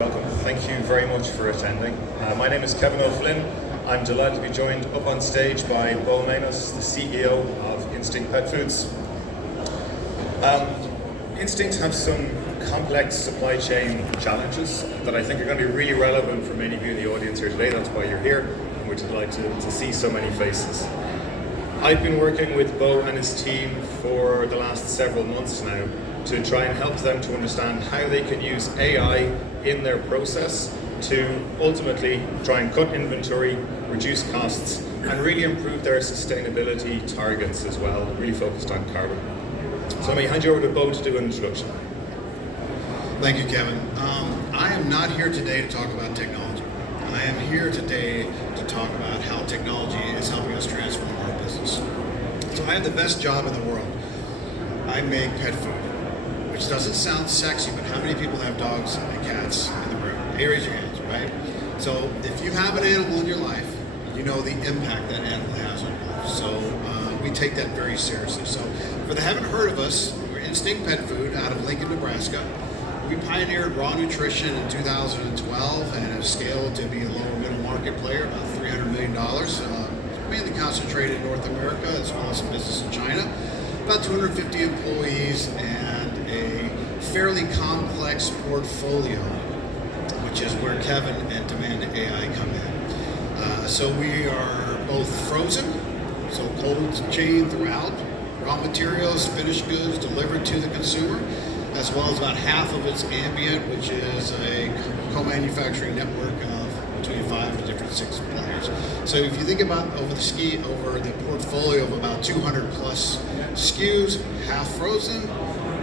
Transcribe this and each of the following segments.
Welcome. Thank you very much for attending. My name is Kevin O'Flynn. I'm delighted to be joined up on stage by Beau Mainous, the CEO of Instinct Pet Foods. Instinct have some complex supply chain challenges that I think are going to be really relevant for many of you in the audience here today. That's why you're here, and we're delighted to see so many faces. I've been working with Beau and his team for the last several months now to try and help them to understand how they can use AI in their process to ultimately try and cut inventory, reduce costs, and really improve their sustainability targets as well, really focused on carbon. So let me hand you over to Beau to do an introduction. Thank you, Kevin. I am not here today to talk about technology. I am here today to talk about how technology is helping us transform our business. So I have the best job in the world. I make pet food, which doesn't sound sexy, but how many people have dogs and cats in the room? Hey, raise your hands, right? So if you have an animal in your life, you know the impact that animal has on you. So we take that very seriously. So for the haven't heard of us, we're Instinct Pet Food out of Lincoln, Nebraska. We pioneered raw nutrition in 2012 and have scaled to be a lower middle market player, about $300 million, mainly concentrated in North America as well as some business in China. About 250 employees and a fairly complex portfolio, which is where Kevin and Demand AI come in. So we are both frozen, so cold chain throughout, raw materials, finished goods delivered to the consumer, as well as about half of its ambient, which is a co-manufacturing network of between 5 to different 6 players. So if you think about over the portfolio of about 200 plus SKUs, half frozen,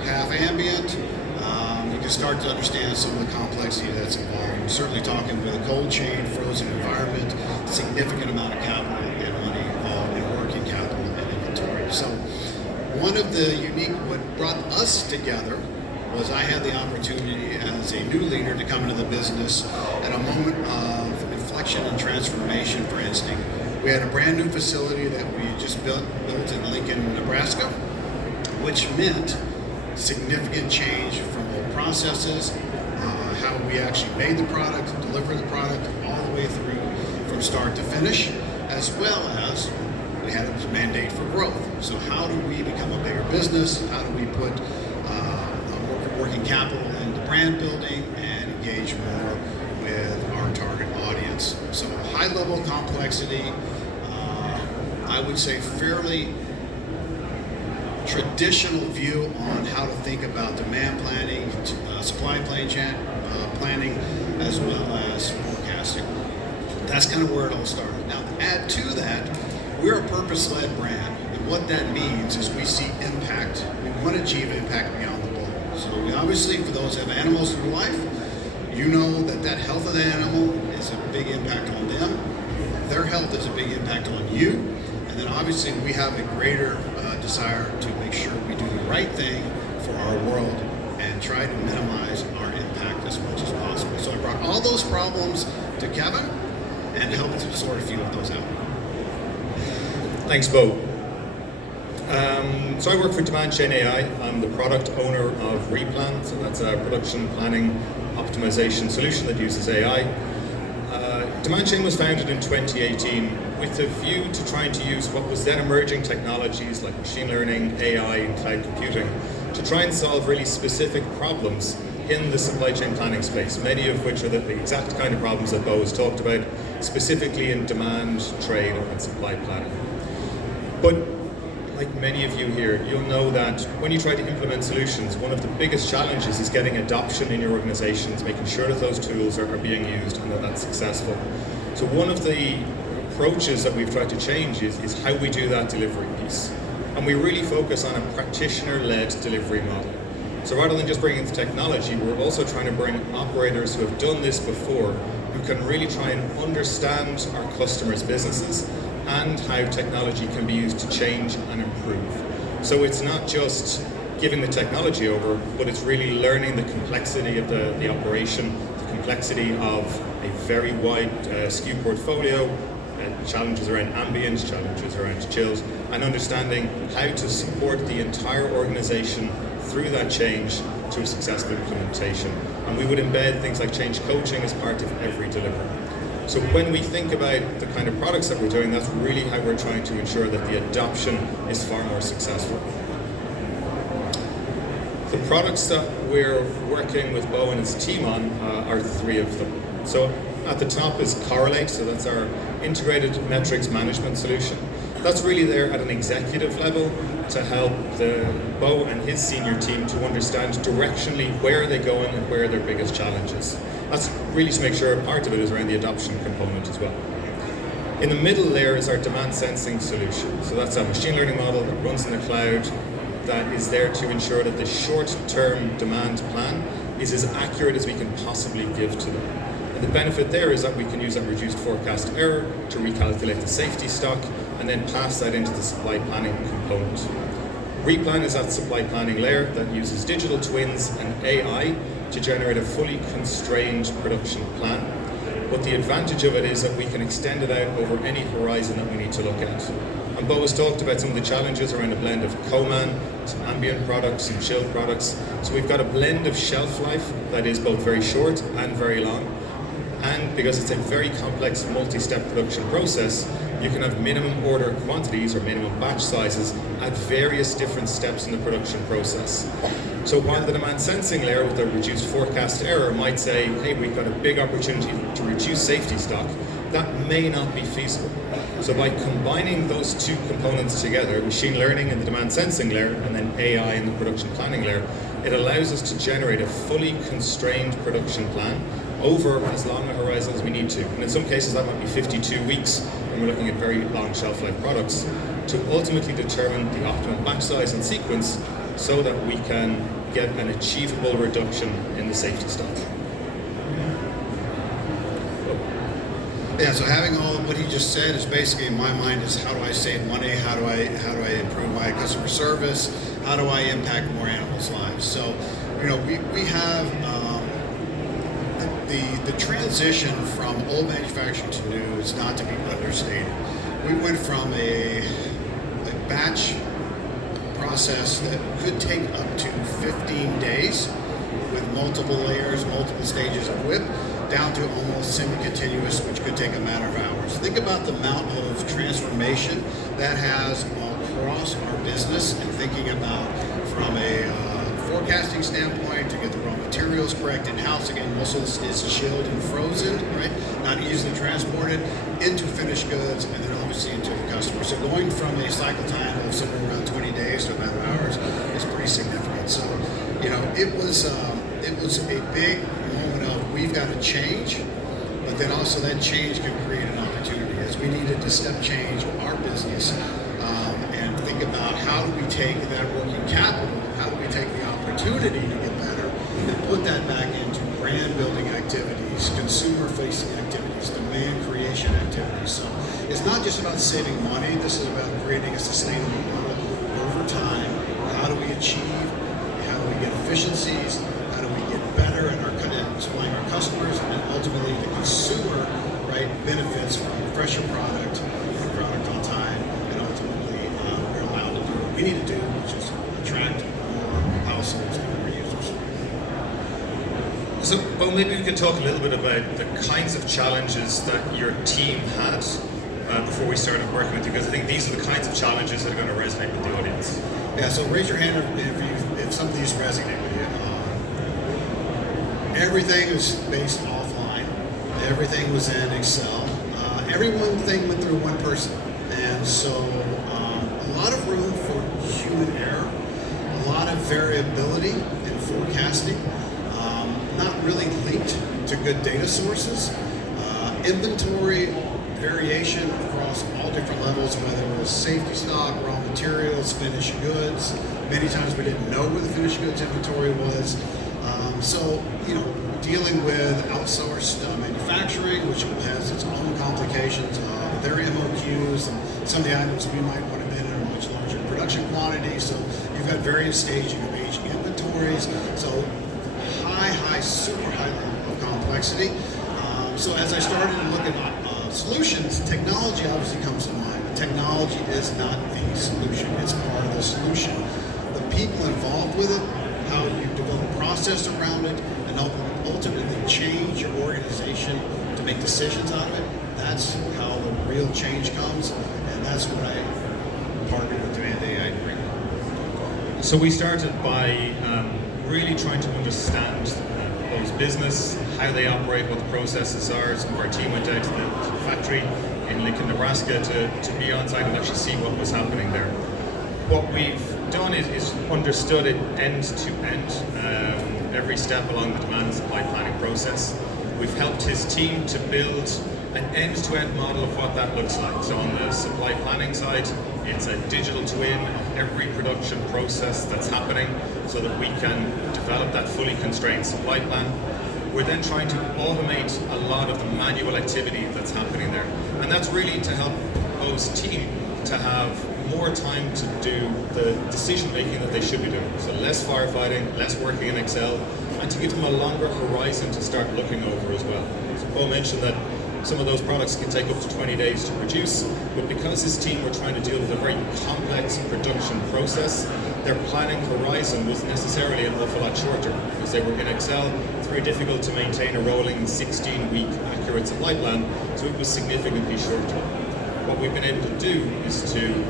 half ambient, you can start to understand some of the complexity that's involved. We're certainly talking with a cold chain, frozen environment, significant amount of capital and money involved in working capital and inventory. So one of the what brought us together was I had the opportunity as a new leader to come into the business at a moment of inflection and transformation for Instinct. We had a brand new facility that we had just built in Lincoln, Nebraska, which meant significant change from all processes, how we actually made the product, delivered the product, all the way through from start to finish, as well as we had a mandate for growth. So how do we become a bigger business? How do we put working capital into brand building and engage more with our target audience? So high level complexity, I would say fairly traditional view on how to think about demand planning, supply chain planning, as well as forecasting. That's kind of where it all started. Now, add to that, we're a purpose-led brand, and what that means is we see impact. We want to achieve impact beyond the bowl. So we obviously, for those who have animals in their life, you know that health of the animal is a big impact on them. Their health is a big impact on you. And then obviously we have a greater desire to make sure we do the right thing for our world and try to minimize our impact as much as possible. So I brought all those problems to Kevin and helped to sort a few of those out. Thanks, Beau. So I work for Demand Chain AI. I'm the product owner of Replan, so that's a production planning optimization solution that uses AI. Demand Chain was founded in 2018 with a view to trying to use what was then emerging technologies like machine learning, AI, and cloud computing to try and solve really specific problems in the supply chain planning space, many of which are the exact kind of problems that Beau has talked about, specifically in demand, trade, and supply planning. But like many of you here, you'll know that when you try to implement solutions, one of the biggest challenges is getting adoption in your organizations, making sure that those tools are being used and that that's successful. So one of the approaches that we've tried to change is how we do that delivery piece. And we really focus on a practitioner-led delivery model. So rather than just bringing the technology, we're also trying to bring operators who have done this before, who can really try and understand our customers' businesses and how technology can be used to change and improve. So it's not just giving the technology over, but it's really learning the complexity of the operation, the complexity of a very wide SKU portfolio, challenges around ambient, challenges around chills, and understanding how to support the entire organization through that change to a successful implementation. And we would embed things like change coaching as part of every delivery. So when we think about the kind of products that we're doing, that's really how we're trying to ensure that the adoption is far more successful. The products that we're working with Beau and his team on are three of them. So at the top is Correlate, so that's our integrated metrics management solution. That's really there at an executive level to help Beau and his senior team to understand directionally where are they going and where are their biggest challenges. That's really to make sure part of it is around the adoption component as well. In the middle layer is our demand sensing solution. So that's a machine learning model that runs in the cloud that is there to ensure that the short-term demand plan is as accurate as we can possibly give to them. And the benefit there is that we can use that reduced forecast error to recalculate the safety stock and then pass that into the supply planning component. Replan is that supply planning layer that uses digital twins and AI to generate a fully constrained production plan. But the advantage of it is that we can extend it out over any horizon that we need to look at. And Beau has talked about some of the challenges around a blend of co-man, some ambient products, some chilled products. So we've got a blend of shelf life that is both very short and very long. And because it's a very complex multi-step production process, you can have minimum order quantities or minimum batch sizes at various different steps in the production process. So while the demand sensing layer with the reduced forecast error might say, hey, we've got a big opportunity to reduce safety stock, that may not be feasible. So by combining those two components together, machine learning in the demand sensing layer and then AI in the production planning layer, it allows us to generate a fully constrained production plan over as long a horizon as we need to. And in some cases that might be 52 weeks when we're looking at very long shelf life products to ultimately determine the optimal batch size and sequence so that we can get an achievable reduction in the safety stock. Yeah, so having all of what he just said is basically in my mind is how do I save money, how do I improve my customer service, how do I impact more animals' lives. So, you know, we have the transition from old manufacturing to new is not to be understated. We went from a batch process that could take up to 15 days with multiple layers, multiple stages of whip, down to almost semi-continuous, which could take a matter of hours. Think about the amount of transformation that has across our business and thinking about from a forecasting standpoint to get the raw materials correct in-house. Again, most of this is chilled and frozen, right? Not easily transported into finished goods and then obviously into the customer. So going from a cycle time of somewhere around 20 days to a matter of hours is pretty significant. So, you know, it was a big moment of we've got to change, but then also that change can create an opportunity as we needed to step change our business and think about how do we take that working capital, how do we take the opportunity to get better and put that back into brand building activities, consumer facing activities, demand creation activities. So it's not just about saving money, this is about creating a sustainable model over time. How do we achieve, how do we get efficiencies, how do we get better at supplying our customers, and ultimately the consumer, right, benefits from a fresher product, a product on time, and ultimately we're allowed to do what we need to do, which is attract more households and more users. So, Beau, maybe we could talk a little bit about the kinds of challenges that your team had before we started working with you, because I think these are the kinds of challenges that are going to resonate with the audience. Yeah, so raise your hand if some of these resonate with you. Everything was based offline. Everything was in Excel. Every one thing went through one person. And so a lot of room for human error, a lot of variability in forecasting, not really linked to good data sources. Inventory variation across all different levels, whether it was safety stock, raw materials, finished goods. Many times we didn't know where the finished goods inventory was. So, you know, dealing with outsourced manufacturing, which has its own complications, their MOQs, and some of the items we might want to be in a much larger production quantity. So you've got various staging of aging inventories. So super high level of complexity. So as I started to look at solutions, technology obviously comes to mind. But technology is not the solution. It's part of the solution. The people involved with it how you develop a process around it, and ultimately change your organization to make decisions out of it. That's how the real change comes, and that's what I partnered with Demand AI to bring. So we started by really trying to understand Beau's business, how they operate, what the processes are. Some of our team went out to the factory in Lincoln, Nebraska to be on site and actually see what was happening there. What we've done is understood it end to end, every step along the demand and supply planning process. We've helped his team to build an end-to-end model of what that looks like. So on the supply planning side, it's a digital twin of every production process that's happening so that we can develop that fully constrained supply plan. We're then trying to automate a lot of the manual activity that's happening there. And that's really to help Beau's team to have more time to do the decision making that they should be doing. So less firefighting, less working in Excel, and to give them a longer horizon to start looking over as well. So Beau mentioned that some of those products can take up to 20 days to produce, but because his team were trying to deal with a very complex production process, their planning horizon was necessarily an awful lot shorter. Because they were in Excel, it's very difficult to maintain a rolling 16-week accurate supply plan, so it was significantly shorter. What we've been able to do is to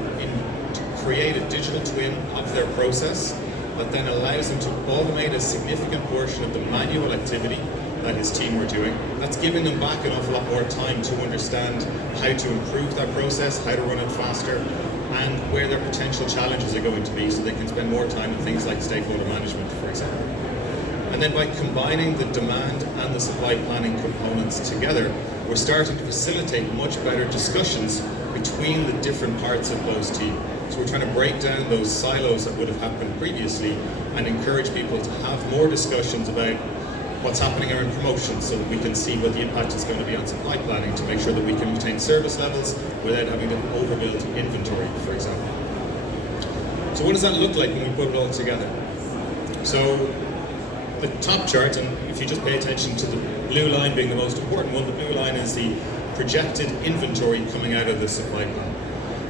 create a digital twin of their process that then allows them to automate a significant portion of the manual activity that his team were doing. That's giving them back an awful lot more time to understand how to improve that process, how to run it faster, and where their potential challenges are going to be so they can spend more time on things like stakeholder management, for example. And then by combining the demand and the supply planning components together, we're starting to facilitate much better discussions between the different parts of Beau's team. So we're trying to break down those silos that would have happened previously and encourage people to have more discussions about what's happening around promotions so that we can see what the impact is going to be on supply planning to make sure that we can maintain service levels without having to overbuild inventory, for example. So what does that look like when we put it all together? So the top chart, and if you just pay attention to the blue line being the most important one, the blue line is the projected inventory coming out of the supply plan.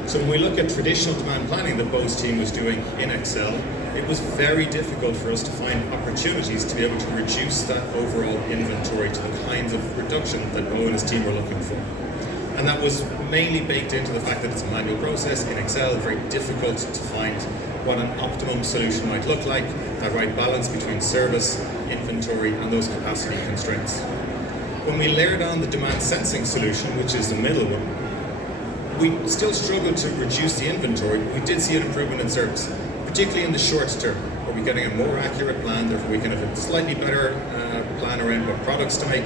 So when we look at traditional demand planning that Beau's team was doing in Excel, it was very difficult for us to find opportunities to be able to reduce that overall inventory to the kinds of reduction that Beau and his team were looking for. And that was mainly baked into the fact that it's a manual process in Excel, very difficult to find what an optimum solution might look like, that right balance between service, inventory, and those capacity constraints. When we layered on the demand sensing solution, which is the middle one, we still struggled to reduce the inventory, but we did see an improvement in service, particularly in the short term, where we're getting a more accurate plan, therefore we can have a slightly better plan around what products to make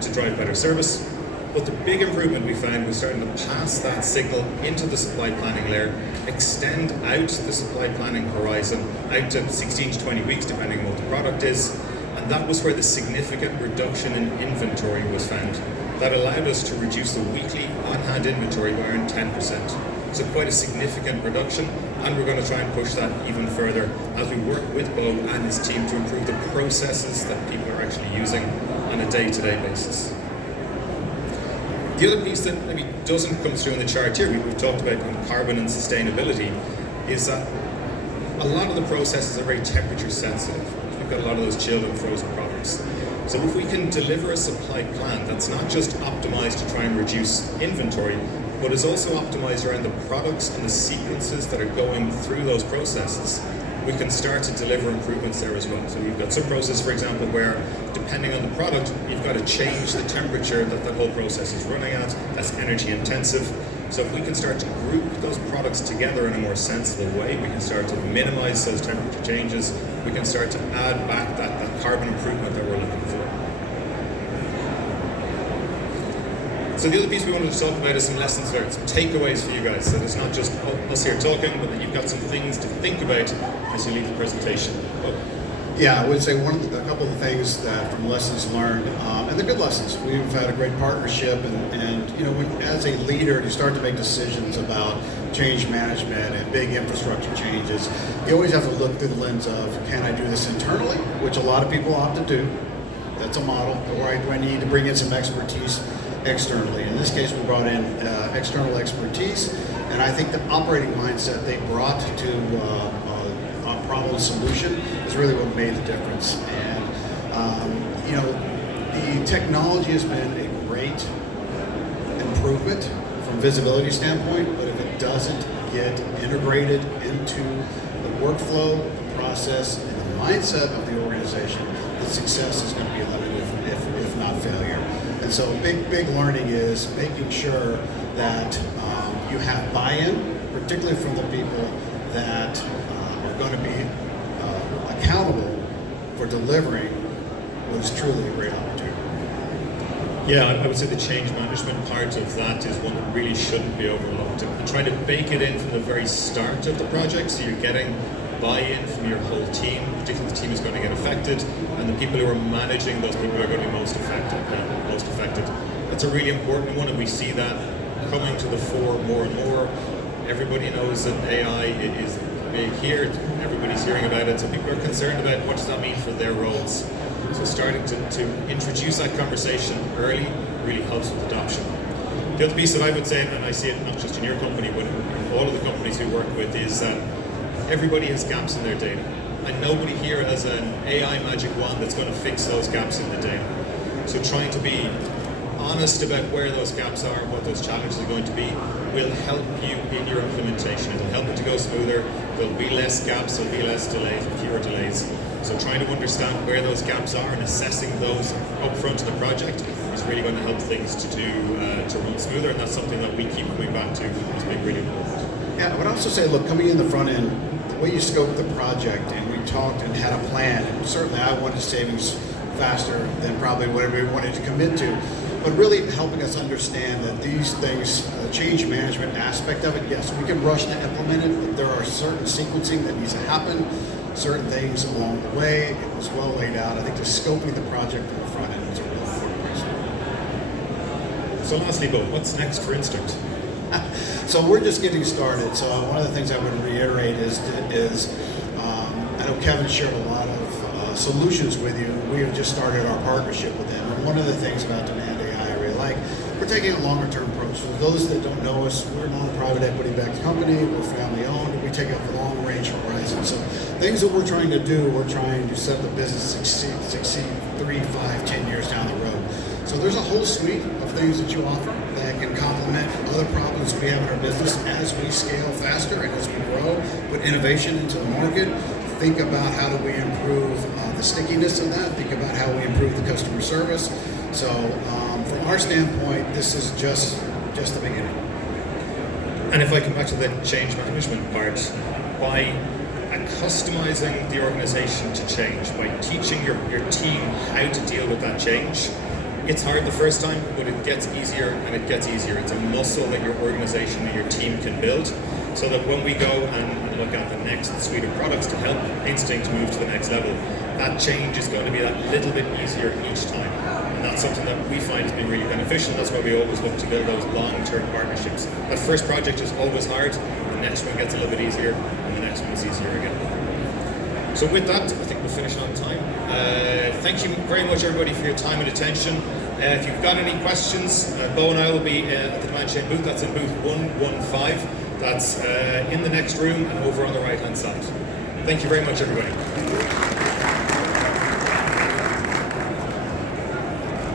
to drive better service. But the big improvement we found was starting to pass that signal into the supply planning layer, extend out the supply planning horizon out to 16 to 20 weeks, depending on what the product is, and that was where the significant reduction in inventory was found. That allowed us to reduce the weekly on-hand inventory by around 10%. So quite a significant reduction, and we're going to try and push that even further as we work with Beau and his team to improve the processes that people are actually using on a day-to-day basis. The other piece that maybe doesn't come through in the chart here, we've talked about carbon and sustainability, is that a lot of the processes are very temperature sensitive. We've got a lot of those chilled and frozen products. So if we can deliver a supply plan that's not just optimized to try and reduce inventory, but is also optimized around the products and the sequences that are going through those processes, we can start to deliver improvements there as well. So we've got some process, for example, where depending on the product, you've got to change the temperature that the whole process is running at. That's energy intensive. So if we can start to group those products together in a more sensible way, we can start to minimize those temperature changes. We can start to add back that carbon improvement that we're looking for. So the other piece we wanted to talk about is some lessons learned, some takeaways for you guys. So it's not just us here talking, but that you've got some things to think about as you leave the presentation. Yeah, I would say a couple of things that from lessons learned, and they're good lessons. We've had a great partnership, and you know, as a leader, you start to make decisions about change management and big infrastructure changes. You always have to look through the lens of, can I do this internally, which a lot of people opt to do. That's a model. Or do I need to bring in some expertise externally? In this case, we brought in external expertise, and I think the operating mindset they brought to problem solution is really what made the difference. And you know, the technology has been a great improvement from visibility standpoint, but if it doesn't get integrated into the workflow, the process, and the mindset of the organization, the success is going to be limited, if not failure. And so big learning is making sure that you have buy-in, particularly from the people that are going to be accountable for delivering what is truly a great opportunity. Yeah, I would say the change management part of that is one that really shouldn't be overlooked. And trying to bake it in from the very start of the project, so you're getting buy-in from your whole team, particularly the team is going to get affected, and the people who are managing those people are going to be most affected. That's a really important one, and we see that coming to the fore more and more. Everybody knows that AI is big here. Everybody's hearing about it, so people are concerned about what does that mean for their roles. So starting to introduce that conversation early really helps with adoption. The other piece that I would say, and I see it not just in your company, but in all of the companies we work with, is that everybody has gaps in their data. And nobody here has an AI magic wand that's going to fix those gaps in the data. So trying to be honest about where those gaps are, what those challenges are going to be, will help you in your implementation. It'll help it to go smoother. There'll be less gaps, there'll be less delays, fewer delays. So trying to understand where those gaps are and assessing those up front in the project is really going to help things to run smoother, and that's something that we keep coming back to as being really important. Yeah, I would also say, look, coming in the front end, the way you scoped the project and we talked and had a plan, and certainly I wanted savings faster than probably whatever we wanted to commit to, but really helping us understand that these things, the change management aspect of it, yes, we can rush to implement it, but there are certain sequencing that needs to happen, certain things along the way. It was well laid out. I think just scoping the project in the front end is a real important piece. So lastly, Beau, what's next for Instinct? So we're just getting started. So one of the things I would reiterate is I know Kevin shared a lot of solutions with you. We have just started our partnership with them. And one of the things about Demand AI I really like, we're taking a longer term approach. For those that don't know us, we're not a private equity backed company. We're family owned. We take a long range horizon. So things that we're trying to do, we're trying to set the business succeed 3, 5, 10 years down the road. So there's a whole suite of things that you offer that can complement other problems we have in our business as we scale faster and as we grow, put innovation into the market. Think about how do we improve the stickiness of that. Think about how we improve the customer service. So from our standpoint, this is just the beginning. And if I come back to the change management part, by customizing the organization to change, by teaching your team how to deal with that change, it's hard the first time, but it gets easier and it gets easier. It's a muscle that your organization and your team can build, so that when we go and look at the next suite of products to help Instinct move to the next level, that change is going to be that little bit easier each time. And that's something that we find has been really beneficial. That's why we always look to build those long-term partnerships. That first project is always hard, the next one gets a little bit easier, and the next one is easier again. So with that, I think we'll finish on time. Thank you very much, everybody, for your time and attention. If you've got any questions, Beau and I will be at the Demand Chain booth. That's in booth 115. That's in the next room and over on the right-hand side. Thank you very much, everybody.